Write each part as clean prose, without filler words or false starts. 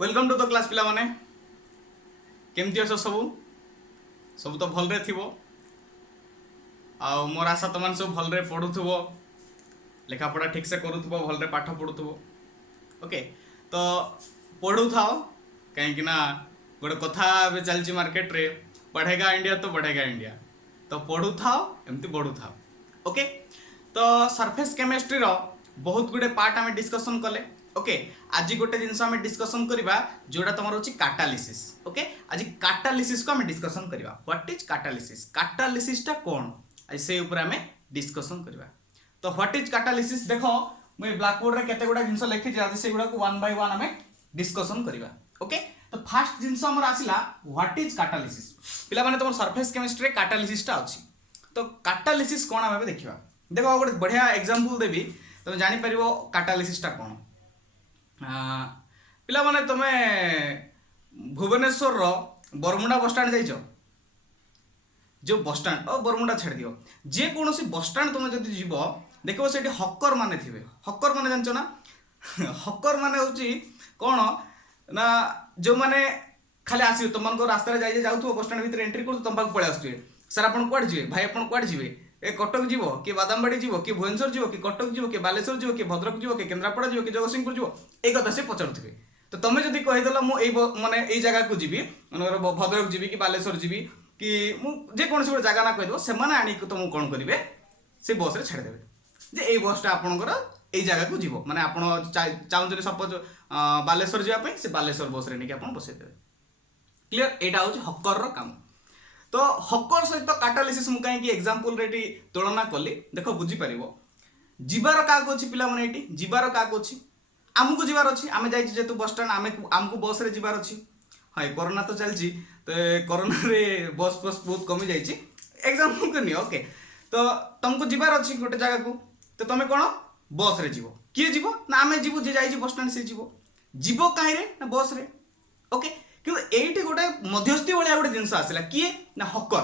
Welcome to the class पिला माने केमती अछ सब सब तो भल रे थिबो आ मोर आशा तुम सब भल रे पढुथबो लेखा पढ़ा ठीक से करूथबो भल रे पाठ पढुथबो ओके तो पढ़ू थाओ कहीं ना गोटे कथा चलती मार्केट रे पढ़ेगा इंडिया तो बढ़ेगा इंडिया तो पढ़ू थाओ एमती बढ़ू थाओ ओके। तो सरफेस केमिस्ट्री रो बहुत गुडे पार्ट आम डिस्कसन कले ओके। आज गोटे जिनस आम डिस्कसन करबा जोड़ा तुम होची काटालिसिस ओके। आज काटालिसिस को आम डिस्कसन करबा व्हाट इज काटालिसिस काटालिसिस कोन आज से ऊपर आम डिस्कसन करबा। तो व्हाट इज काटालिसिस देखो मुझे ब्लैक बोर्ड रे केते गुडा जिनस लिखि आज से गुडा को वन बाय वन आम डिस्कसन करबा ओके। तो फास्ट जिनस हमर आसिला व्हाट इज काटालिसिस पिला माने तुम सरफेस केमिस्ट्री रे काटालिसिस टा अछि। तो काटालिसिस कोन आम देखिबा देखो गोटे बढ़िया एग्जांपल देबी तुम जानि परिबो काटालिसिस टा कोन। पिला माने तुमे भुवनेश्वर रो बरमुंडा बस स्टैंड जाइछो जो बस स्टैंड और बरमुंडा छाड़ दियो जे कोनोसी बस स्टैंड तुम जदि जीवो देखो सेठी हक्कर माने थिबे हक्कर माने जानचो ना हक्कर माने होची कोन ना जो माने खाली आसी तुम को रास्ता रे जाई जाउथो बस स्टैंड भीतर एंट्री करतो तुम पाक पळे आसुए सर आपण कोड जिवे भाई आपण कोड जिवे ए कटक जीव कि बादामबाड़ी जीव कि भुवनेश्वर जीव कि कटक जीव कि बालेश्वर जीव कि भद्रक जीव कि केन्द्रापड़ा जीव कि जगतसिंहपुर जीव एक कथा से पचारुथिबे। तो तुम जदि कहीदेल मु माने एई जगह को जीवी माने भद्रक जीवी कि बालेश्वर जीवी कि मु जे कोनसी गोटे जगह ना कहिदो से माने आनी तुमको कोन करिवे से बस रे छाड़ देबे जे एई बसटा आपनकर एई जगह को जीव माने आपण चाहूँ सपोज बालेश्वर जीवा पे से बालेश्वर बस रे नेकी आपण बसै देबे क्लियर। एटा होची हक्कर रो काम। तो हक्कर सहित काटालिसिस मु कहीं एग्जांपल रेटी तुलना कली देखो बुझी परिबो जीवार का को अछि पिला माने एटी जीवार का को अछि आमको जीवार अछि आमे जाई जेतु बस स्टैंड आमको बस रे जीवार अछि हाय कोरोना तो चलछि तो कोरोना रे बस बहुत कमी जाईछि एग्जांपल करनी ओके। तो तुमको जीवार अछि गोटे जगह को तो तमे कोन बस रे जीवो किए जीवो ना आमे जीवो जे जाई बस स्टैंड से जीवो काहे रे ना बस रे ओके। किंतु एठी गोटे मध्यस्थी वाला गोटे जिनस आसिला किए ना हक्कर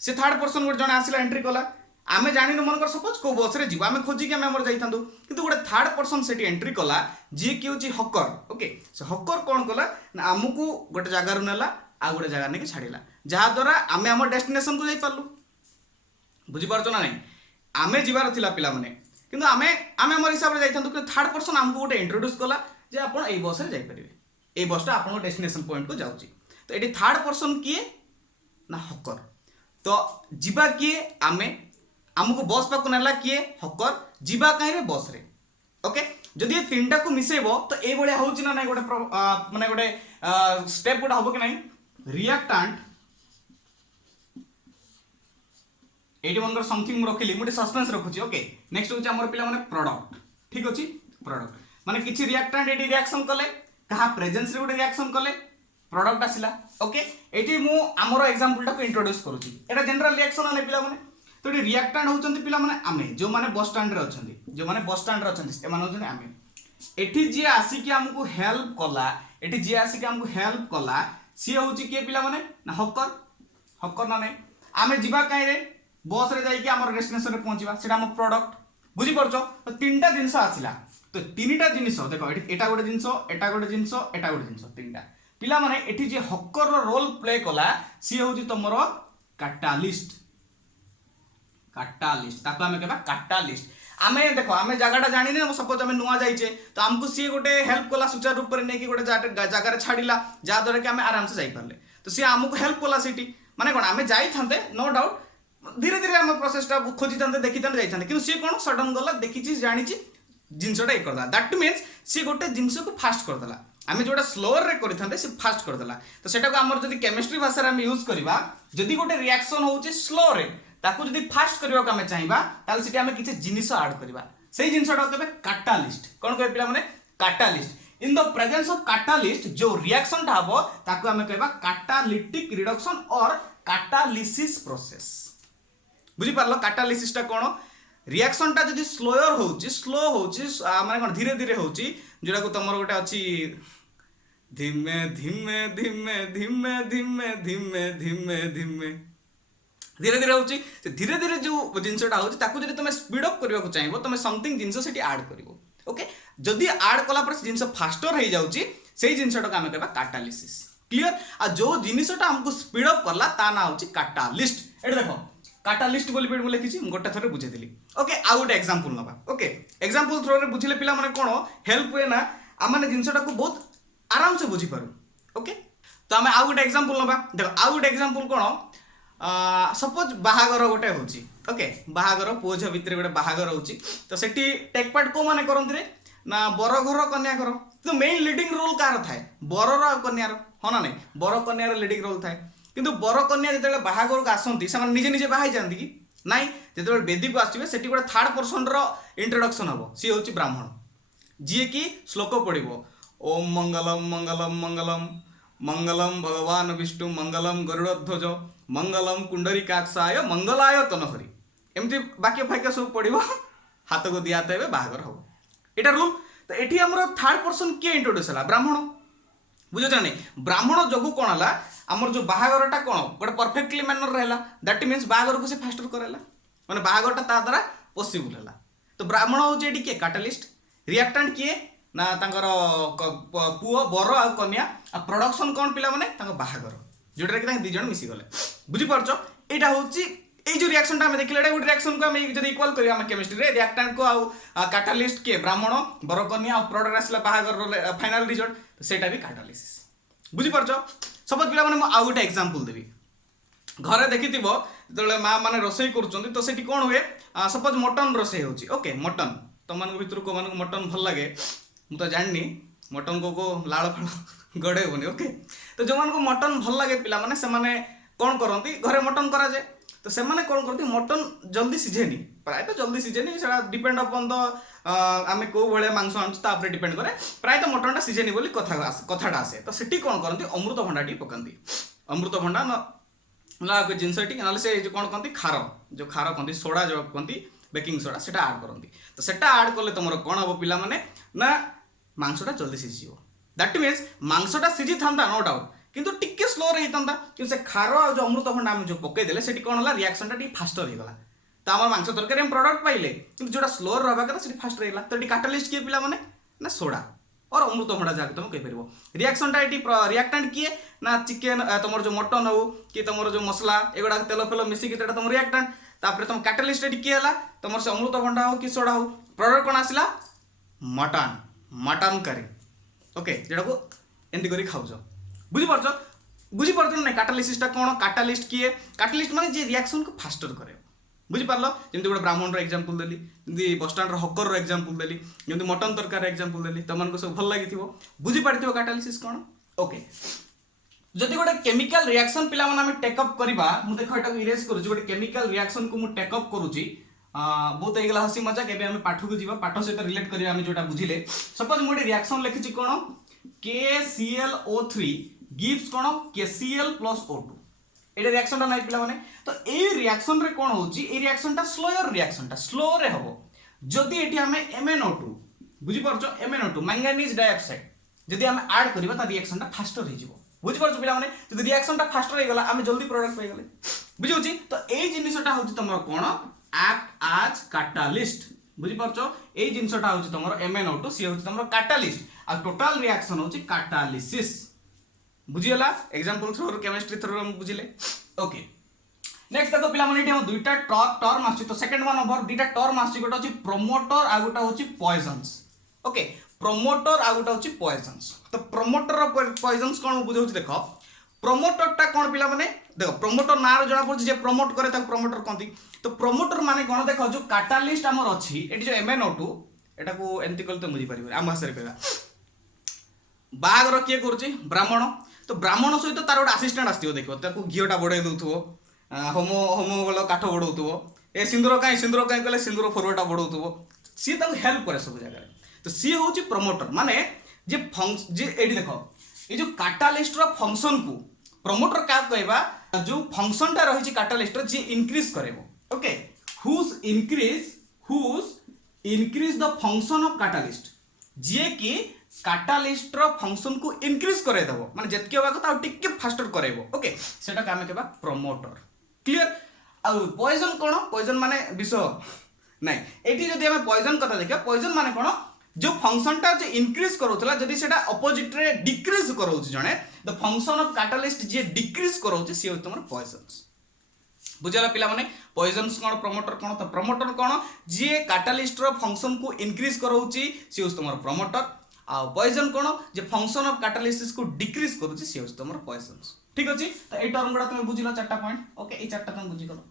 से थर्ड पर्सन गोटे जने आसिला एंट्री कला आमे जानिनु मनकर सपोज को बस रे जीव आमे खोजी के आमे हमर जाइथांदु किंतु गोटे थर्ड पर्सन सेठी एंट्री कला जे कि होची हक्कर ओके। से हक्कर कोन कला ना हमकु गोटे जगह रु नेला आ गोटे जगह नेके छाडिला जहा द्वारा आमे हमर डेस्टिनेशन को जाई पारलु बुझी पारछो ना नहीं आमे जीवार थिला पिला माने किंतु आमे हमर हिसाब रे जाइथांदु कि थर्ड पर्सन हमकु गोटे इंट्रोड्यूस कला जे आपण एई बस रे जाई परिबे ए बसटा आपन डेस्टिनेशन पॉइंट को जाउची। तो एटी थर्ड पर्सन किए ना हक्कर तो जीवा किए आमे हमको बस पाक नेला किए हक्कर जीवा काहे रे बस रे ओके। जदि ये तीनटा को मिसेबो तो ए बळे होउची ना नै गोटे माने गोटे स्टेप गोटे हबो कि नै रिएक्टेंट एटी मनकर समथिंग रखिली मुटे सस्पेंस रखुची ओके। नेक्स्ट होची हमर पिला माने प्रोडक्ट ठीक अछि प्रोडक्ट माने किछि रिएक्टेंट एटी रिएक्शन कले कहा प्रेजेंस रे गोटे रिएक्शन कले प्रोडक्ट आसिला ओके। एटी मु हमरो एग्जांपल टा को इंट्रोड्यूस करूची एटा जनरल रिएक्शन आने पिला माने तो एटी रिएक्टेंट होचंती पिला माने आमे जो माने बस स्टैंड रे अछंती जो माने बस स्टैंड रे अछंती ए माने होचंती आमे एटी जे आसी कि हमकु हेल्प कला एटी जे आसी कि हमकु हेल्प कला सी होची के पिला माने ना हक्कर ना नै आमे जीवा काई रे बस रे जाई कि हमर डेस्टिनेशन रे पहुंचीबा सेटा हम प्रोडक्ट बुझी परछो। तो तीनटा जिंस आसिला तो तीनटा जिनिस देखो एटा गोटे जिनिस एटा गोटे जिनिस एटा गोटे जिनिस तीनटा पिला माने एठी जे हक्कर रो रोल प्ले कला सी होची तमरो काटालिस्ट ताको हमें कहबा काटालिस्ट। आमे देखो आमे जगहटा जानि ने सपोज आमे नुआ जाइछे तो हमको सी गोटे हेल्प कला सुचार रूप रे नै कि गोटे जगह रे छाडिला जा द्वारा कि आमे आराम से जाई परले तो सी हमको हेल्प कला सिटी माने कोन आमे जाई थांते नो डाउट धीरे धीरे हम प्रोसेसटा खोजी थांते देखि थांते जाई थांते किंतु सी कोन सडन गला देखिछि जानिछि जिनसटा एक करदा दैट मीन्स सी गोटे जिनस को फास्ट करदेला आमे जोटा स्लोअर रे करिथांते सी फास्ट करदेला। तो सेटा को हमर जदी केमिस्ट्री भाषा रे हम यूज करबा जदी गोटे रिएक्शन होउची स्लो रे ताकू जदी फास्ट करबा को हमें चाहिबा ताल सिटी हमें किछि जिनिस ऐड करबा सेही जिनसटा कहबे कैटालिस्ट कोन कहबे पिला माने catalyst in the presence of catalyst जो रिएक्शन ता हबो ताकू हमें कहबा कैटालिटिक रिडक्शन और कैटालिसिस प्रोसेस बुझी पारलो। कैटालिसिस ता कोन रिएक्शन टा जदी स्लो होउची माने कोन धीरे धीरे होउची जोडा को तमरो गोटे अछि धीमे धीमे धीमे धीमे धीमे धीमे धीमे धीमे धीरे धीरे होउची धीरे धीरे जो जिनसटा होउची ताकू जदी तुमे स्पीड अप करबा को चाहिबो तुमे समथिंग जिनस सेठी ऐड करिवो ओके। जदी ऐड कला पर जिनस फास्टर हे जाउची सेही जिनसटा आम कहबा काटालिसिस क्लियर आ जो जिनसटा हमको स्पीड अप करला ता ना होची काटालिस्ट एट देखो काटालिस्ट बोली पेट लिखी गोटे थरे बुझेली ओके आ गोटे एग्जांपल नबा ओके एग्जांपल थ्रो रे बुझिले पिला माने कोन हेल्प हुए ना आ माने जिनसटा को बहुत आराम से बुझी पारू ओके तो आम आ गोटे एग्जांपल नबा देखो आ गोटे एग्जांपल कोन सपोज बाहागर गोटे होची ओके बाहागर पुओ झ भितर गोटे बाहागर होची तो सेठी टेक पार्ट को माने करंती रे ना बर घर कन्या घर तो मेन लीडिंग रोल कार थाए बरर आ कन्यार हाँ ना नहीं बर कन्यार लीडिंग रोल थाए किंतु बर कन्या जो बाहागर को आसती से निजे निजे बाहाई जाती कि नाई जो बेदी को आसवे से गोटे थर्ड पर्सन इंट्रोडक्शन हम सी हूँ ब्राह्मण जी कि श्लोक पढ़ो ओम मंगलम मंगलम मंगलम मंगलम भगवान विष्णु मंगलम गरुड़ध्वज मंगलम कुंडरीकाक्षाय मंगलाय तनहरी एमती बाक्य फाक्य सब पढ़ो हाथ को दिया तो बाहागर हम यहाँ रूल तो ये आम थर्ड पर्सन किए इंट्रोड्यूस है ब्राह्मण बुझे नहीं ब्राह्मण जो कौन है आमर जो बाहागरटा कौन गोटे परफेक्टली मैनर रहा दैट मीन्स बाहागर को से फास्टर कराला माने बाहागरटा ता द्वारा पॉसिबल है तो ब्राह्मण हूँ ये किए काटालिस्ट रिएक्टेंट किए ना तांकर पुओ बर आ कन्या आ प्रोडक्शन कौन पिला माने बाहागर जोटा कि दी जन मिसीगले बुझीपार यहाँ हूँ जो रिएक्शन आम देखिले गोटे रिएक्शन को आम जब इक्वाल करिया आम केमिस्ट्री रे रिएक्टेंट को आ काटालिस्ट के ब्राह्मण बर कन्या आ प्रोडक्ट आसला बाहागर फाइनल रिजल्ट तो सेटा भी काटालिसिस बुझीपार सपोज पिला माने आ गोटे एग्जांपल देवी घरे देखिथिबो जो माँ मैंने रोसई करुँच तो सेठी कौन हुए सपोज मटन रोसई होची ओके मटन तुम भितर को मानक मटन भल लगे मु तो जानी मटन को लाड़ फाड़ गड़ेबनी ओके तो जो मान को मटन भल लगे पिला माने से माने कौन करती घरे मटन करा जाए तो से माने कौन करती मटन जल्दी सीझेनी प्राय तो जल्दी सीझेनी से डिपेंड अपन द आम कौ भाया मांस आनुपर डिपेंड करे प्राय तो मटनटा सीझेनी बोली कथाटा आसे तो सेठी कौन करती अमृतभंडा टी पकाती अमृतभंडा ना जिनसटी ना से जो कौन कहती खार जो खार कहती सोडा जो कहती बेकिंग सोडा से आड करती तो सेटा आड कले तुम कौन हम पिला माने ना मांसटा जल्दी सीझी दैट मीन्स मांसटा सीझी था नो डाउट किंतु टिके स्लो रही था कि से खार आ जो अमृतभंडा आम जो पकईदे से कौन है रिएक्शनटा टी फास्टर होगा तो आम मांस तरकारी हम प्रोडक्ट पाइले कि जो स्लो रहा कथा से फास्ट रहा तो ये काटालिस्ट किए पिला माने ना सोडा और अमृतभंडा जहाँ तुम कहीपर रिएक्शनटा ये रिएक्टेंट किए ना चिकेन तुम जो मटन हो कि तुम जो मसला एगुड़ा तेल फेल मिसिक तुम रिएक्टेंट तापर तुम काटालिस्ट किए है तुम से अमृतभंडा हो कि सोडा हो प्रोडक्ट कौन आसला मटन मटन करी ओके जोटा को एमती कर खाऊ बुझीपार ना काटालिसिसटा कौन काटालिस्ट किए काटालिस्ट माने जे रिएक्शन को फास्टर करे बुझीपार जमी गोटे ब्राह्मण एग्जांपल देली जमी बसस्टाण्ड हकर एग्जांपल देली जमी मटन तरकारी एग्जांपल देली तुमको सब भल लगी बुझीपार काटालिसिस कौन ओके जदि गोटे केमिकल रिएक्शन पिला माने टेकअप करवा मुझे देख ये इरेज करुँच गोटे केमिकल रिएक्शन को मुझे टेकअप करुँची बहुत होगा हसी मजाक एवं आम पाठ को जी पाठ सहित रिलेट करा जोटा बुझिले सपोज मुझे रिएक्शन लिखी कौन KClO3 गिव्स कौन KCl+O2 ये रिएक्शनटा नहीं पिला माने तो ये रिएक्शन रे कौन होची ये रिएक्शनटा स्लोयर रिएक्शनटा स्लो रे हबो जदि एठी हमें MnO2 बुझी परछो MnO2 मैंगनीज डाइऑक्साइड जदि हमें ऐड करबा त रिएक्शनटा फास्टर हो जिवो बुझी परछो पिला माने जदि रिएक्शनटा फास्टर हो गला हमें जल्दी प्रोडक्ट पाई गले बुझौची तो ए जिनिसटा होची तमरो कोन एक्ट एज कैटालिस्ट बुझी परछो ए जिनिसटा होची तमरो MnO2 सी होची तमरो कैटालिस्ट आ टोटल रिएक्शन होची कैटालिसिस बुझीगला एग्जांपल थ्रू केमिस्ट्री थ्रू हम बुझिले ओके नेक्स्ट देखो पिला माने हम दुईटा टर्म आछि तो सेकंड वन ओवर दुईटा टर्म आछि गोटा होची प्रोमोटर आ गोटा होची पॉइजन्स ओके प्रोमोटर आ गोटा होची पॉइजन्स तो प्रोमोटर और पॉइजन्स कोन बुझौछि देखो प्रोमोटरटा कोन पिला माने देखो प्रोमोटर नार जणा पड़छ जे प्रमोट करे ताको प्रोमोटर कहती तो प्रोमोटर माने कोन देखो जो कैटालिस्ट हमर अछि एटी जो MnO2 एटा को एंती कल तो बुझी परिबे आम भाषा रे कहला बागर किए करूछि ब्राह्मण तो ब्राह्मण सहित तार गोटे आसीस्टाट आसो देखो घीटा बढ़ाई दौथो होमो होमो गल काठ बढ़ाऊ ए सिंदूर कहीं कहले सिंदूर फरुआटा बढ़ाऊ सी हेल्प करे सब जगह तो सी हूँ प्रमोटर माने जे ये देख ये जो कैटालिस्ट फंक्शन को प्रमोटर क्या कहवा जो फंक्शनटा रही कैटालिस्ट जी इंक्रीज करे okay whose increase the function of catalyst जी कि कैटालिस्ट फंक्शन को इंक्रीज करे देबो माने जतके होबा कथा टिके फास्टर करेबो ओके सेटा का हमें कहबा प्रमोटर क्लियर आ पॉइजन कोन पॉइजन माने विष नहीं एटी जदि हमें पॉइजन कथा देखा पॉइजन माने कोन जो फंक्शनटा जो इंक्रीज करोला जदि सेटा अपोजिट रे डिक्रीज करोछि जणे द फंक्शन ऑफ कैटलिस्ट जे डिक्रीज करोछि सी होय तमर पॉइजन्स बुझला पिला माने पॉइजन्स कोन प्रमोटर कोन तो प्रमोटर कोन जे कैटलिस्ट रो फंक्शन को इंक्रीज करोछि सी होय तमर प्रमोटर आ पॉइजन कोन जे फंक्शन ऑफ कैटलिसिस को डिक्रीज करोछि सी होय तमर पॉइजन्स ठीक अछि तो ए टर्म गुडा तुम बुझिलो चारटा पॉइंट ओके ए चारटा तुम बुझि गलो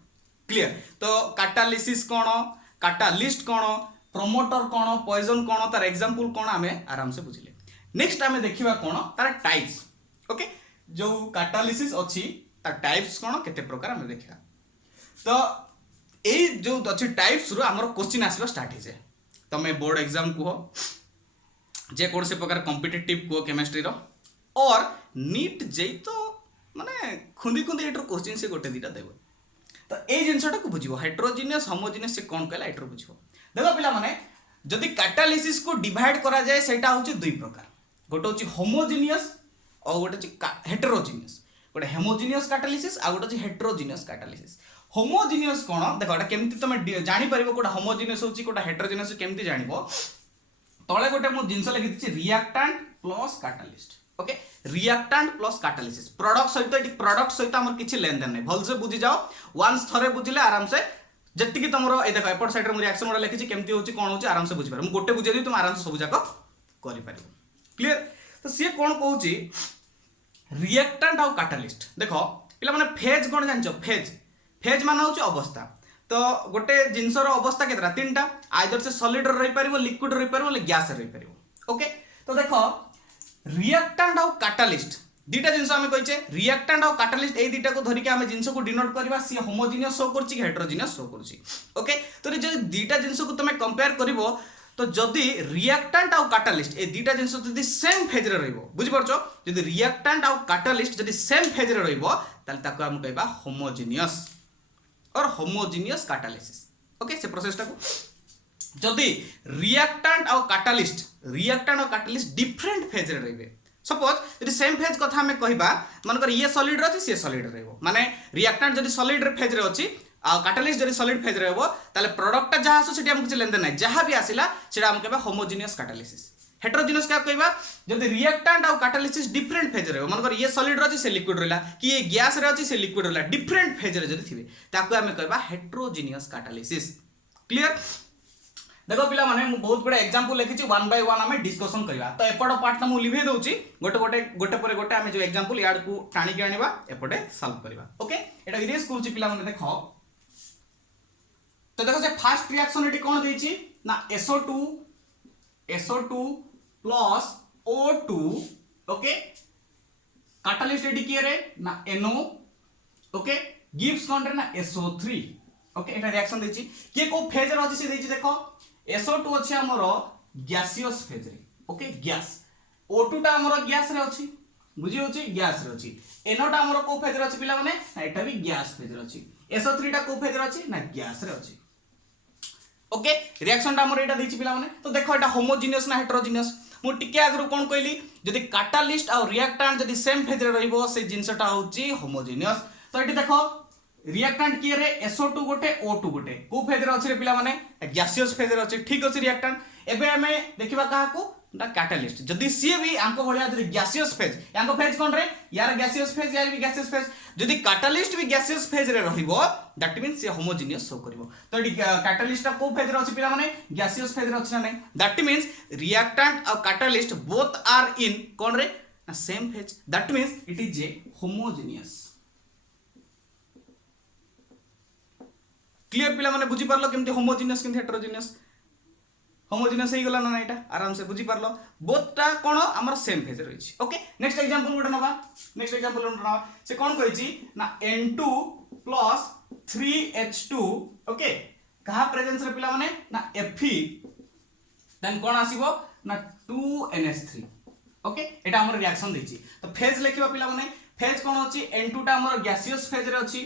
क्लियर तो कैटालिसिस कोन कैटालिस्ट कोन प्रमोटर कोन पॉइजन कोन तार एग्जांपल कोन हमें आराम से बुझिले नेक्स्ट हमें देखिबा कोन तार टाइप्स ओके जो कैटालिसिस अछि तार टाइप्स कोन केते प्रकार हमें देखिबा तो ए जो अछि टाइप्स रो हमर क्वेश्चन आसलो स्टार्ट हे जे तमे बोर्ड एग्जाम को जे कोन से प्रकार कॉम्पिटिटिव को केमिस्ट्री रो और नीट जेई तो माने खुंदी खुंदी एटर क्वेश्चन से गोटे दिटा देबो तो ए जिनसटा को बुझिबो हेटेरोजेनियस होमोजेनियस से कोन कहला एटर बुझिबो देखो पिला माने जदि कैटालिसिस को डिवाइड करा जाए सेटा होची दुई प्रकार गोटे होची होमोजेनियस और गोटे होची हेटेरोजेनियस गोटे होमोजेनियस कैटालिसिस आ गोटे होची हेटेरोजेनियस कैटालिसिस होमोजेनियस कोन देखो एटा केमति तमे जानि परिबो कोटा होमोजेनियस होची कोटा हेटेरोजेनियस केमति जानिबो तळे गोटे मु जिंस लिखि दिछि reactant plus catalyst okay reactant plus catalysis product सहित हमर किछि लेन देन नै भल से बुझि जाओ वंस थरे बुझिले आराम से जति कि तमरो ए देखो एपट साइड रे मु रिएक्शन मोड लिखि केमति होची कोन होची आराम से बुझि पार मु गोटे बुझे दी तुम आराम से सब जाक करि पारिबो क्लियर तो से कोन कहूची रिएक्टेंट और कैटालिस्ट देखो पिला माने फेज कोन जानछो फेज माने होची अवस्था तो गोटे जिनसर अवस्था केतरा तीनटा आइदर से सॉलिड रही पारिबो लिक्विड रही पारिबो ले गैस रही पारिबो ओके तो देखो रिएक्टेंट और कैटालिस्ट दीटा जिनस आमे कहिचे रिएक्टेंट और कैटालिस्ट ए दीटा को धरिके आमे जिनस को डिनोट करबा सी होमोजेनियस शो करछि कि हेटेरोजेनियस शो करछि ओके तो जे दीटा जिनस को तमे कंपेयर करबो तो जदि रिएक्टेंट और कैटालिस्ट ए दीटा जिनस जदि सेम फेज रे रहइबो बुझि परछो जदि रिएक्टेंट और कैटालिस्ट जदि सेम फेज रे रहइबो ताले ताको हम कहबा होमोजेनियस और होमोजेनियस कैटालिसिस ओके से प्रोसेसटा को जदि रिएक्टेंट और कैटालिस्ट डिफरेंट फेज रे रहबे सपोज यदि सेम फेज कथा हमें कहबा मानकर ये सॉलिड रहछि से सॉलिड रहबो माने रिएक्टेंट जदि सॉलिड रे फेज रे अछि आ कैटालिस्ट जदि सॉलिड फेज रे रहबो ताले प्रोडक्ट जहा आसो सेठी हम किछ लेन देन नै जहा भी आसिला सेटा हम कहबा होमोजेनियस कैटालिसिस हेटेरोजेनियस क्या कहबा जदि रिएक्टेंट और कैटालिसिस डिफरेंट फेज रे मानकर ये सॉलिड रहछि से लिक्विड रहला कि ये गैस रे अछि से लिक्विड रहला डिफरेंट फेज रे जदि थिबे ताको हमें कहबा हेटेरोजेनियस कैटालिसिस क्लियर देखो पिला माने मु बहुत बड़ा एग्जांपल लिखिछि वन बाय वन हमें डिस्कशन करबा तो एपड पार्ट ना मु लिभे दउछि गोटे पर गोटे हमें जो एग्जांपल याड को टाणी के आनिबा एपडे सॉल्व करबा ओके एटा इरेज करछि पिला माने देखो तो देखो जे फर्स्ट रिएक्शन एटी कोन देछि ना SO2 plus O2 okay catalyst eighty के रे ना NO ओके गिव्स कोन रे ना SO3 ओके एटा रिएक्शन देछि के को फेज रे अछि से देछि देखो SO2 अछि हमर गैसियस फेज रे ओके गैस O2 टा हमर गैस रे अछि बुझि होछि गैस रे अछि NO टा हमर को फेज रे अछि पिला माने एटा भी गैस फेज रे अछि SO3 टा को फेज रे अछि ना गैस रे अछि ओके रिएक्शन टा हमर एटा देछि पिला माने तो देखो एटा होमोजेनियस ना हेटेरोजेनियस मु टिके आगरु कोन कहली जदि कैटालिस्ट और रिएक्टेंट जदि सेम फेज रे रहइबो से जिंसटा होछि होमोजेनियस तो एटी देखो रिएक्टेंट किए रे SO2 गोटे O2 गोटे को फेज रे अछि रे पिला माने गैसियस फेज रे अछि ठीक अछि रिएक्टेंट एबे हमें देखिबा काहा को ना कैटालिस्ट जदि सी भी आंको भलिया जदि गैसियस फेज यांको फेज कोन रे यार गैसियस फेज यार भी गैसियस फेज जदि कैटालिस्ट भी गैसियस फेज रे रहिबो दैट मींस से होमोजेनियस शो करबो तो एडी कैटालिस्ट टा को फेज रे अछि पिला माने गैसियस फेज रे अछि ना नै दैट मींस रिएक्टेंट और कैटालिस्ट बोथ आर इन कोन रे ना same phase that means it is a homogeneous clear पिला माने बुझी पारलो केमते होमोजेनियस केमते हेटेरोजेनियस होमोजेनियस हे गला ना एटा आराम से बुझी पारलो बोथटा कोन हमर सेम फेज रहिछि ओके नेक्स्ट एग्जांपल गोटे नबा से कोन कहिछि ना N2 3H2 ओके कहा प्रेजेंस रे पिला माने ना Fe देन कोन आसीबो ना 2NH3 ओके एटा हमर रिएक्शन दैछि तो फेज लेखिबा पिला माने फेज कोन अछि N2 टा हमर गैसियस फेज रे अछि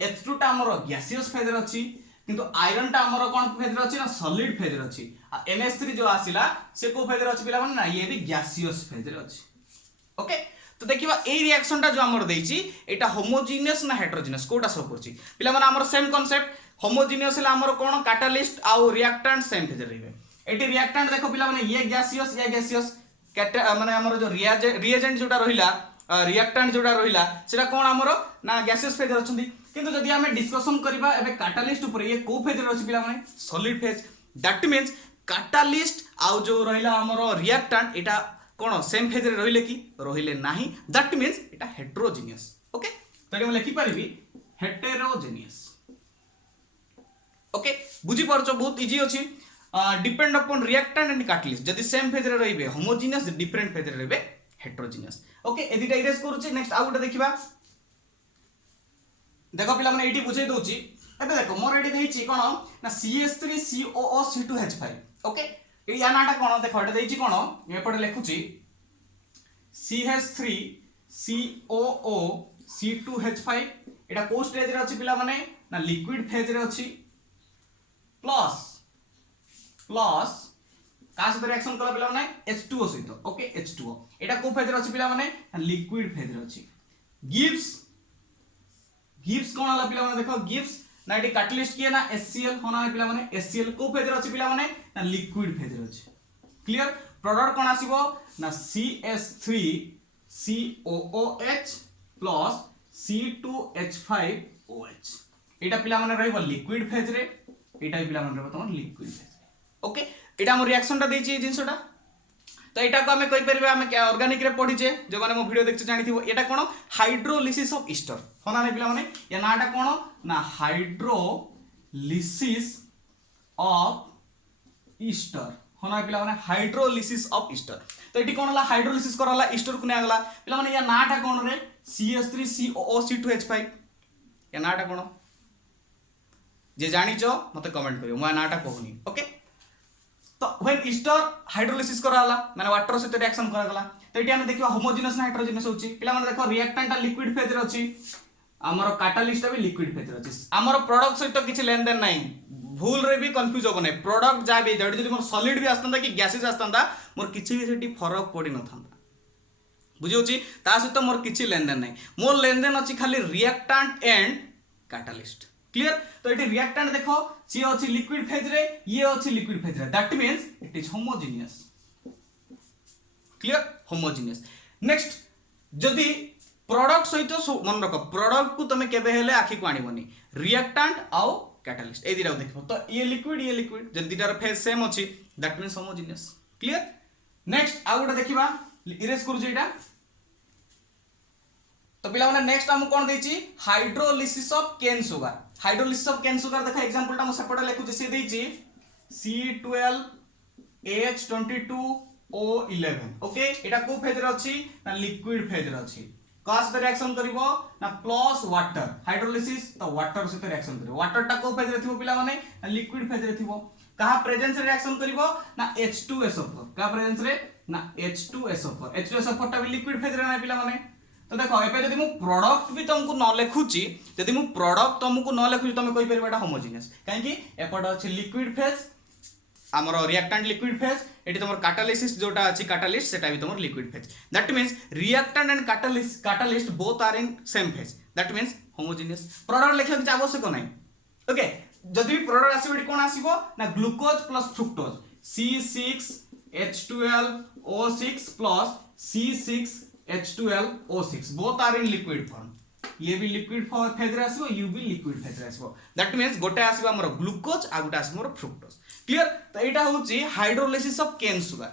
H2 टा हमर गैसियस फेज रे अछि किंतु आयरन टा हमर कोन फेज रे अछि ना सॉलिड फेज रे अछि आ NH3 जो आसिला से को फेज रे अछि पिला माने ना ये भी गैसियस फेज रे अछि ओके तो देखिबा ए रिएक्शन टा जो हमर दैछि एटा होमोजेनियस ना हेटेरोजेनियस कोटा शो करछि पिला माने हमर सेम कांसेप्ट होमोजेनियस ले हमर कोन कैटालिस्ट आ रिएक्टेंट सेम फेज रे रहबे एटी रिएक्टेंट देखो पिला माने ये गैसियस माने हमर जो रिएजेंट जोटा रहिला रिएक्टेंट जोटा रहिला सेटा कोन हमर ना गैसियस फेज अछंती किंतु जदि हमें डिस्कशन करबा एबे कैटालिस्ट ऊपर ये को फेज अछि पिला माने solid phase that means catalyst आउ जो रहिला हमर रिएक्टेंट एटा कोन सेम फेज रे रहिले कि रहिले नाही that means Etah heterogeneous okay तो एटा लिखि परिबी हेटेरोजेनियस ओके बुझी परछो बहुत इजी अछि depend upon reactant and catalyst जदि सेम फेज रे रहिबे होमोजेनियस डिफरेंट फेज रे रहिबे हेटेरोजेनियस ओके ए दिटा इरेज करूची नेक्स्ट आ गुटे देखिबा देखो पिला माने एटी बुझै दोची एबे देखो मोर एटी देइची कोन ना CH3COO2H5 ओके ए या नाटा कोन देखो एटा देइची कोन ए पटे लिखुची CH3COO2H5 एटा को स्टेज रे अछि पिला माने ना लिक्विड फेज रे अछि प्लस का सहित रिएक्शन कला पिला माने H2O सहित ओके H2O एटा को फेज रे अछि पिला माने लिक्विड फेज रे अछि गिब्स कोन हला पिला माने देखो गिब्स ना एटी कैटालिस्ट किए ना HCl होना पिला माने HCl को फेज रे अछि पिला माने ना लिक्विड फेज रे अछि क्लियर प्रोडक्ट कोन आसीबो ना CH3COOH प्लस C2H5OH एटा पिला माने रहइबो लिक्विड फेज रे एटा पिला माने रहइबो तमन लिक्विड फेज ओके एटा हम रिएक्शन टा देछि जिंसटा तो एटा को हमें कहि परबे हमें ऑर्गेनिक रे पढिचे जो माने मो video देखछ जानिथिबो Etah cone hydrolysis of Easter होना नै पिला माने या नाटा कोन ना हाइड्रोलिसिस ऑफ ईस्टर होना पिला माने हाइड्रोलिसिस ऑफ ईस्टर तो एटी कोन हला हाइड्रोलिसिस करला ईस्टर को नै आगला पिला माने या नाटा कोन रे CH3COO2H5 या नाटा कोन जे जानिचो मते कमेंट करियो मो नाटा कहूनी ओके तो व्हेन ईस्टर हाइड्रोलिसिस कराला माने वाटर सहित रिएक्शन करागला तो एटी हम देखियो होमोजेनियस ना हेटेरोजेनियस होची पिला माने देखो रिएक्टेंट लिक्विड फेज रे अछि हमर कैटालिस्ट भी लिक्विड फेज रे अछि हमर प्रोडक्ट सहित किछि लेन देन नाही भूल रे भी कंफ्यूज होबो नै प्रोडक्ट जा भी जडी मोर सॉलिड भी आस्तंदा कि गैसेस आस्तंदा मोर किछि भी सेठी फरक पड़ी न थांदा बुझियोची ता सहित मोर किछि लेन देन नाही मोर लेन देन अछि खाली रिएक्टेंट एंड कैटालिस्ट क्लियर तो ये रिएक्टेंट देखो सी अछि लिक्विड फेज रे ये अछि लिक्विड फेज रे that means it is homogeneous clear homogeneous next जदी प्रोडक्ट सहित मन रख प्रोडक्ट को तमे केबे हेले आखि को आनिबोनी रिएक्टेंट आउ कैटालिस्ट ए दिरा देखो तो ये लिक्विड जदी दिटार फेज सेम अछि that means homogeneous clear next आ गुटा देखिबा इरेज करू जेटा तो पिला माने नेक्स्ट हम कोन देछि hydrolysis of cane sugar hydrolysis of cane sugar देखो एग्जांपल टा म सेपटे लिखु जे देछि C12H22O11 ओके एटा को फेज रे अछि ना लिक्विड फेज रे अछि कास से रिएक्शन करिवो ना प्लस वाटर हाइड्रोलिसिस तो वाटर से रिएक्शन करिवो वाटर टा को फेज रे थिवो पिला माने लिक्विड फेज रे थिवो कहा प्रेजेंस रे रिएक्शन करिवो ना H2SO4 का प्रेजेंस रे ना H2SO4 टा भी लिक्विड फेज रे ना पिला माने तो देखो एबे जदि मु प्रोडक्ट भी तुमको न लिखुची जदि मु प्रोडक्ट तुमको न लिखुची तुम कहि परबा एटा होमोजेनियस काहे कि एपट अछि लिक्विड फेज हमर रिएक्टेंट लिक्विड फेज एटी तुमर कैटालिसिस जोटा अछि कैटालिस्ट सेटा भी तुमर liquid phase that means reactant and catalyst both are in same phase that means homogeneous product लिखियो कि आवश्यक नै ओके जदि प्रोडक्ट आसीबो एटी कोन आसीबो ना glucose plus fructose C6H12O6 plus C6H12O6 both are in liquid form ये भी लिक्विड फेज रे आसीबो you भी लिक्विड फेज रे आसीबो दैट मींस गोटे आसीबो हमर ग्लूकोज आ गोटे आसीबो हमर फ्रुक्टोज क्लियर तो एटा होची hydrolysis of cane sugar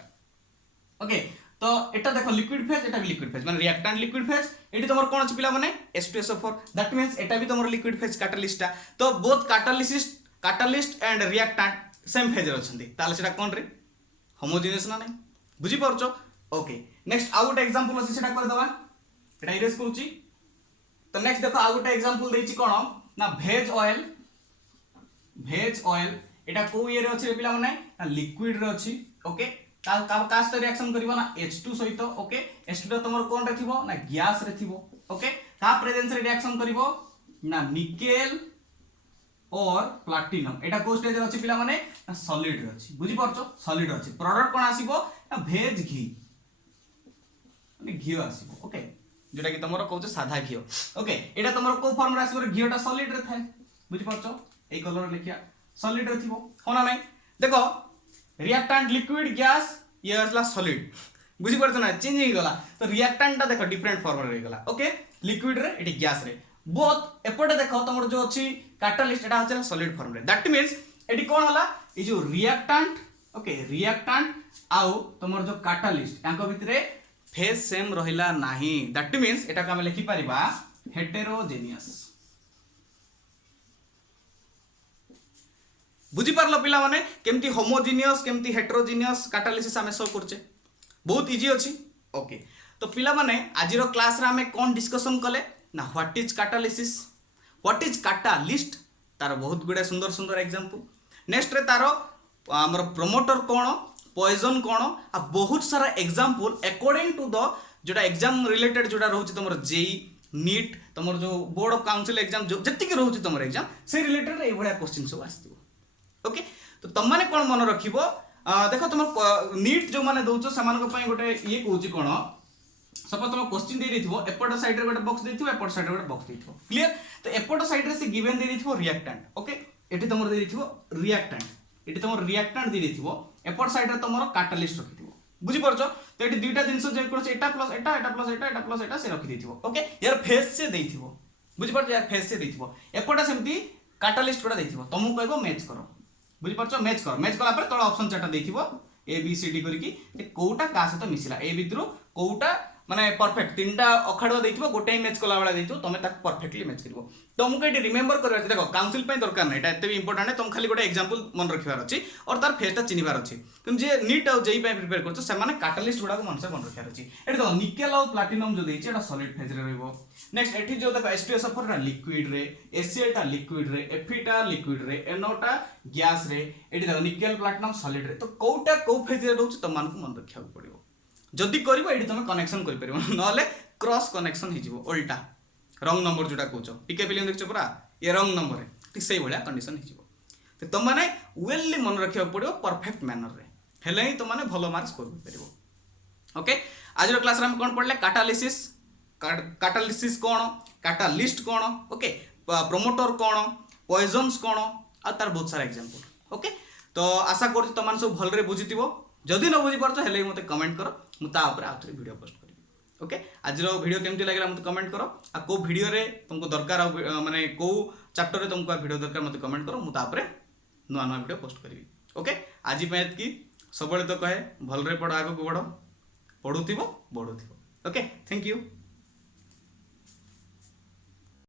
okay तो एटा देखो लिक्विड फेज एटा भी लिक्विड फेज माने रिएक्टेंट लिक्विड फेज एटी तमर कोन अछि पिला माने H2SO4 दैट मींस एटा भी तमर लिक्विड फेज कैटालिस्ट तो both catalyst and reactant same phase रे अछंती ताले सेटा कोन रे होमोजेनियस ना नै बुझी परछो ओके नेक्स्ट आ गोटे एग्जांपल अछि सेटा कर दबा एटा इरेज करूची तो नेक्स्ट देखो आ गोटे एग्जांपल देछि कोन ना भेज ऑयल एटा को ये रे अछि पिला माने ना लिक्विड रे अछि ओके का कास्ट रिएक्शन करिवो ना H2 सहित ओके H2 तमर कोन रे थिवो ना गैस रे थिवो ओके का प्रेजेंस रे रिएक्शन करिवो ना निकेल और प्लैटिनम एटा को स्टेज रे अछि पिला माने ना सॉलिड रे अछि बुझी परछो सॉलिड रे अछि प्रोडक्ट कोन आसीबो ना भेज घी माने घी आसीबो ओके जेटा कि तमरो कहउछ साधा घी ओके एटा तमरो को फॉर्म रे आसीबो घीटा सॉलिड रे थाए बुझी परछो ए कलर लिखिया सॉलिड रे थिवो होना नै देखो रिएक्टेंट लिक्विड गैस ये आसला सॉलिड बुझी पारछ ना चेंज हो गला तो रिएक्टेंट टा देखो डिफरेंट फॉर्म रे गला ओके लिक्विड रे एटी गैस रे बोथ एपटे देखो तमर जो अछि कैटालिस्ट एटा होचला सॉलिड फॉर्म रे दैट मींस एटी कोन हला ए जो रिएक्टेंट ओके रिएक्टेंट आउ तमर जो कैटालिस्ट यांको भितरे फेज सेम रहिला नाही दैट मींस एटा का हम लिखि परिबा हेटेरोजेनियस बुझी पारलो पिला माने केमती होमोजेनियस केमती हेटेरोजेनियस कैटालिसिस हमें शो करछे बहुत इजी अछि ओके तो पिला माने आजिरो क्लास रे हमें कोन डिस्कशन कले ना what is catalysis what is catalyst तार बहुत गुडे सुंदर सुंदर एग्जांपल नेक्स्ट रे तारो हमर प्रमोटर कोन पॉइजन कोन आ बहुत सारा एग्जांपल अकॉर्डिंग टू द जोटा एग्जाम रिलेटेड जोटा रहउछि तमर जेई नीट तमर जो बोर्ड ऑफ काउंसिल एग्जाम जो जति के रहउछि तमर एग्जाम से रिलेटेड ए बडा क्वेश्चन सब आस्तिबो ओके तो तुम माने कोन मन रखिबो देखो तुम नीट जो माने दउछो समान पई गोटे ये कहउछि कोन सपोज तुम क्वेश्चन दे देथिबो एपट साइड रे गोटे बॉक्स देथिबो एपट साइड रे गोटे बॉक्स देथिबो क्लियर तो एपट साइड रे से गिवन दे देथिबो रिएक्टेंट ओके एठी तुम दे देथिबो रिएक्टेंट एठी तुम रिएक्टेंट दे देथिबो एपट साइड रे तुमरो कैटालिस्ट रखिथिबो बुझी परछो तो एठी दुईटा जिंस जे कोन एटा प्लस एटा एटा प्लस एटा एटा प्लस एटा से रखि देथिबो ओके यार फेस से देथिबो बुझी परछो यार फेस से देथिबो एपटा सेमती कैटालिस्ट कोडा देथिबो तुमको कहबो मैच करो बुझी परछो मैच कला पर तळ ऑप्शन चारटा देथिबो ए बी सी डी करी कि कोउटा का सहित मिसिला ए भितरु कोउटा माने परफेक्ट तीनटा अखाडुआ देथिबो गोटे मैच कला वाला देथिबो तमे ताक परफेक्टली मैच करबो तुमको एटी रिमेंबर करबा देखो काउंसिल पय दरकार नै एटा एते भी इंपोर्टेंट है तुम खाली गोटे एग्जांपल मन रखिबार अछि और तार फेसटा चिनिबार अछि तुम जे नीट और जेई पय प्रिपेयर करछो से माने कैटालिस्ट गुडा को मन से मन रखिबार अछि एटी देखो निकेल और प्लैटिनम जो देछि एटा सॉलिड फेज रे रहइबो नेक्स्ट एटी जो देखो H2SO4 टा लिक्विड रे HCl टा लिक्विड रे Fe टा लिक्विड रे NO टा गैस रे एटी देखो निकेल प्लैटिनम सॉलिड रे तो कोउटा को फेज रे रहउछि त मान को मन रखिया पड़िबो जदि करिबो एटी तुम कनेक्शन करि परिबो नले क्रॉस कनेक्शन हिजिबो उल्टा रंग नंबर जोटा कहचो टीके फिल्म देखछो पूरा ये रंग नंबर है ठीक सही भलिया कंडीशन हिजिबो तो तुम माने वेलली मन रखिया पड़िबो परफेक्ट मैनर रे हेले ही तुम माने भलो मार्क्स कर परिबो ओके आज रो क्लास रे हम कोन पढले कैटालिसिस कोन कैटालिस्ट कोन ओके प्रमोटर कोन पॉइजन्स कोन आ तार बहुत सारा एग्जांपल ओके तो आशा करछु तुम माने सब भल रे बुझितिबो जदि न बुझी परछो हेले मते कमेंट करो मु ता ऊपर आउथरे वीडियो पोस्ट करिबी ओके आज रो वीडियो केमति लागला मते कमेंट करो आ को वीडियो रे तुमको दरकार माने को चैप्टर रे तुमको वीडियो दरकार मते कमेंट करो मु ता ऊपर नुआ नुआ वीडियो पोस्ट करिबी ओके आज पे की सबले तो कहे भल रे पढ आगो को बढ़ो पढुथिबो ओके थैंक यू।